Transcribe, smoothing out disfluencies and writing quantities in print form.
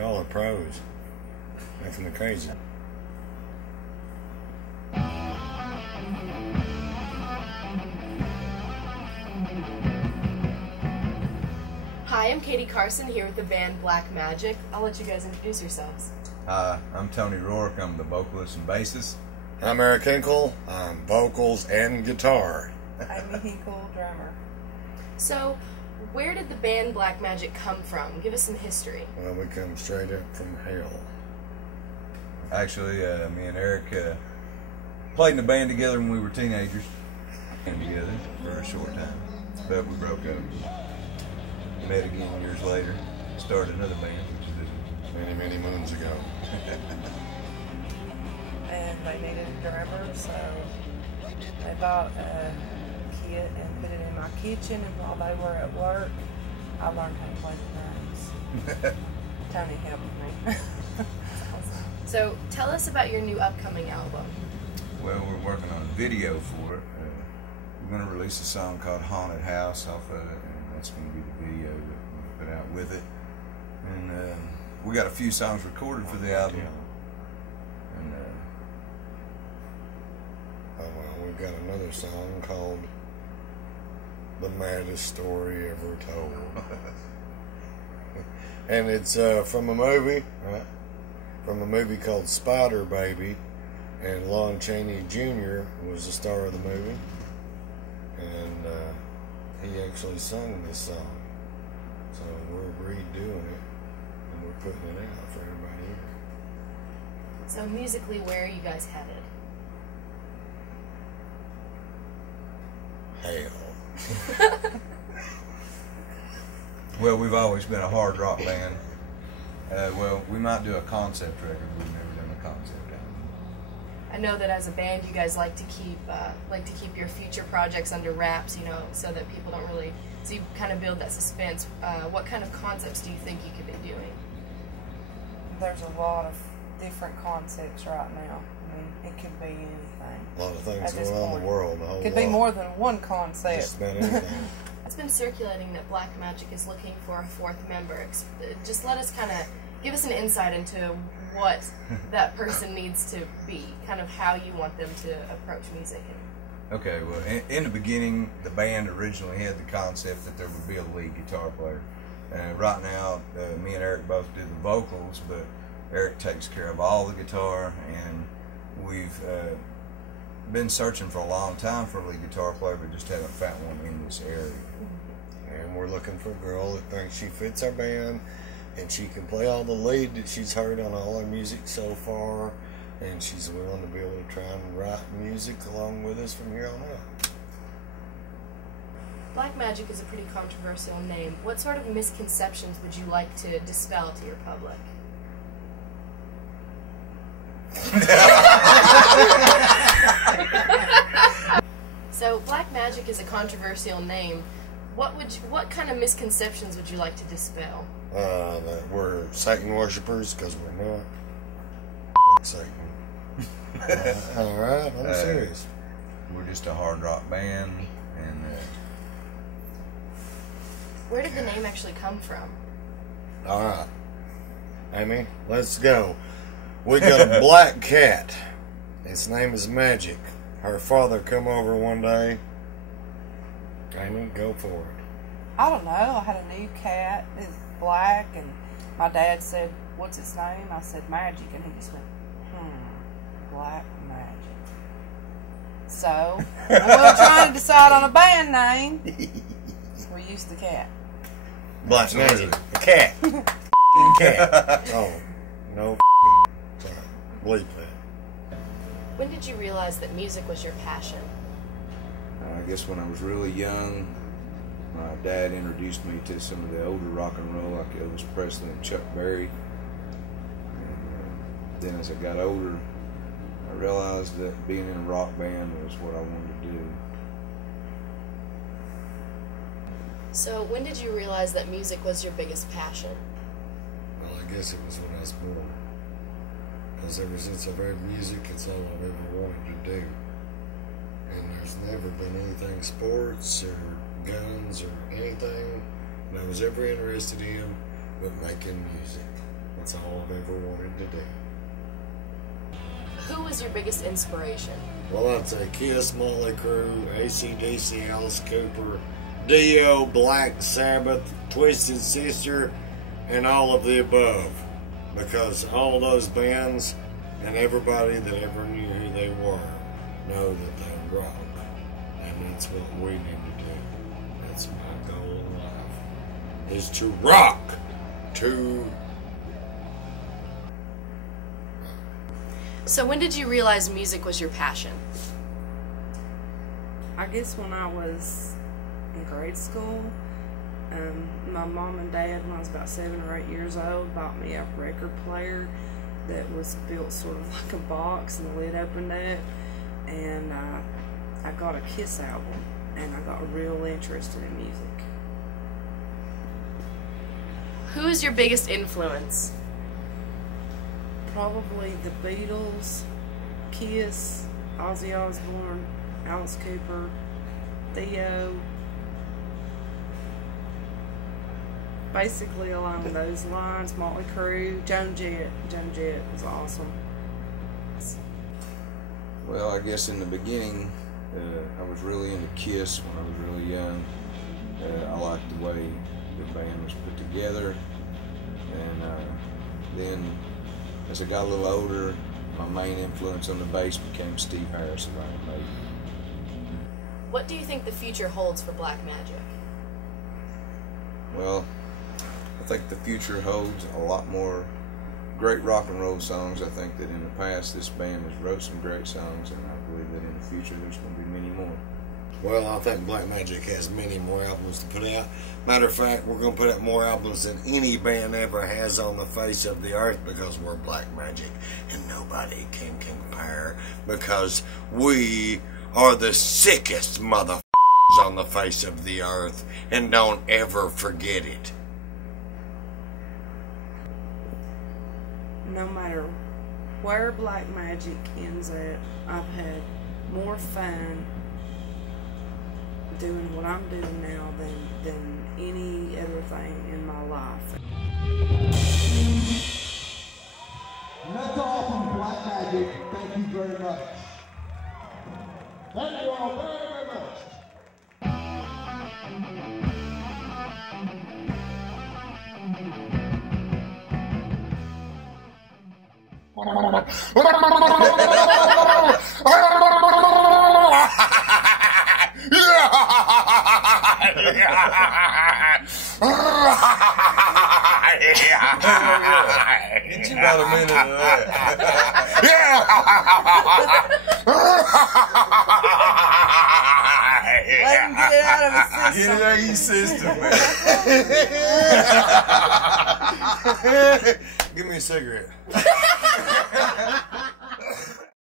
Y'all are pros. Nothing but crazy. Hi, I'm Katie Carson here with the band Black Magick. I'll let you guys introduce yourselves. Hi, I'm Tony Rourke. I'm the vocalist and bassist. I'm Eric Hinkle. I'm vocals and guitar. Amy Hinkle, drummer. So, where did the band Black Magick come from? Give us some history. Well, we come straight up from hell. Actually, me and Eric played in a band together when we were teenagers. Came together for a short time, but we broke up. Met again years later. Started another band, which is Many, many moons ago. And they needed a drummer, so they bought a kit and put it in my kitchen, and while they were at work, I learned how to play the drums. Tony helped me. So, tell us about your new upcoming album. Well, we're working on a video for it. We're going to release a song called Haunted House off of it, and that's going to be the video that we put out with it. And we got a few songs recorded for the album. And well, we've got another song called The Maddest Story Ever Told. And it's from a movie, right? From a movie called Spider Baby. And Lon Chaney Jr. was the star of the movie. And he actually sung this song. So we're redoing it. And we're putting it out for everybody here. So, musically, where are you guys headed? Hell. well, we've always been a hard rock band. Well, we might do a concept record. We've never done a concept album. I know that as a band, you guys like to keep your future projects under wraps, you know, so that people don't really. So you kind of build that suspense. What kind of concepts do you think you could be doing? There's a lot of different concepts right now. I mean, it could be anything. A lot of things going on in the world. It could be more than one concept. Just about anything. It's been circulating that Black Magick is looking for a fourth member. Just let us kind of give us an insight into what that person needs to be, kind of how you want them to approach music. Okay, well, in the beginning, the band originally had the concept that there would be a lead guitar player. Right now, me and Eric both do the vocals, but Eric takes care of all the guitar, and we've been searching for a long time for a lead guitar player, but just haven't found one in this area. And we're looking for a girl that thinks she fits our band, and she can play all the lead that she's heard on all our music so far, and she's willing to be able to try and write music along with us from here on out. Black Magick is a pretty controversial name. What sort of misconceptions would you like to dispel to your public? So, Black Magick is a controversial name. What kind of misconceptions would you like to dispel? That we're Satan worshippers, because we're not. Satan. Alright, I'm serious. We're just a hard rock band, and where did the name actually come from? Alright, Amy, let's go. We got a black cat. Its name is Magick. Her father come over one day. Amy, go for it. I don't know. I had a new cat. It's black, and my dad said, "What's its name?" I said, "Magic," and he just went, Black Magick. So, we were trying to decide on a band name. We used the cat. Black Magick. A cat. Cat. Oh, no. Sorry. Bleep that. When did you realize that music was your passion? I guess when I was really young, my dad introduced me to some of the older rock and roll, like Elvis Presley and Chuck Berry. And then as I got older, I realized that being in a rock band was what I wanted to do. So, when did you realize that music was your biggest passion? Well, I guess it was when I was born. Because ever since I've heard music, it's all I've ever wanted to do. And there's never been anything sports or guns or anything that I was ever interested in but making music. That's all I've ever wanted to do. Who was your biggest inspiration? Well, I'd say Kiss, Motley Crue, AC/DC, Alice Cooper, Dio, Black Sabbath, Twisted Sister, and all of the above. Because all those bands and everybody that ever knew who they were know that they rock. And that's what we need to do. That's my goal in life, is to rock. So when did you realize music was your passion? I guess when I was in grade school, my mom and dad, when I was about 7 or 8 years old, bought me a record player that was built sort of like a box and the lid opened up, and I got a Kiss album, and I got real interested in music. Who is your biggest influence? Probably the Beatles, Kiss, Ozzy Osbourne, Alice Cooper, Theo. Basically along those lines. Motley Crue, Joan Jett. Joan Jett was awesome. Well, I guess in the beginning, I was really into Kiss when I was really young. I liked the way the band was put together, and then as I got a little older, my main influence on the bass became Steve Harris of Iron Maiden. What do you think the future holds for Black Magick? Well, I think the future holds a lot more great rock and roll songs. I think that in the past this band has wrote some great songs, and I believe that in the future there's going to be many more. Well, I think Black Magick has many more albums to put out. Matter of fact, we're going to put out more albums than any band ever has on the face of the earth, because we're Black Magick, and nobody can compare, because we are the sickest motherfuckers on the face of the earth, and don't ever forget it. No matter where Black Magick ends at, I've had more fun doing what I'm doing now than any other thing in my life. And that's all from Black Magick. Thank you very much. Thank you all very, very much. Get you about a minute of that. Let him get it out of his system. Get it out of your system, man. Give me a cigarette.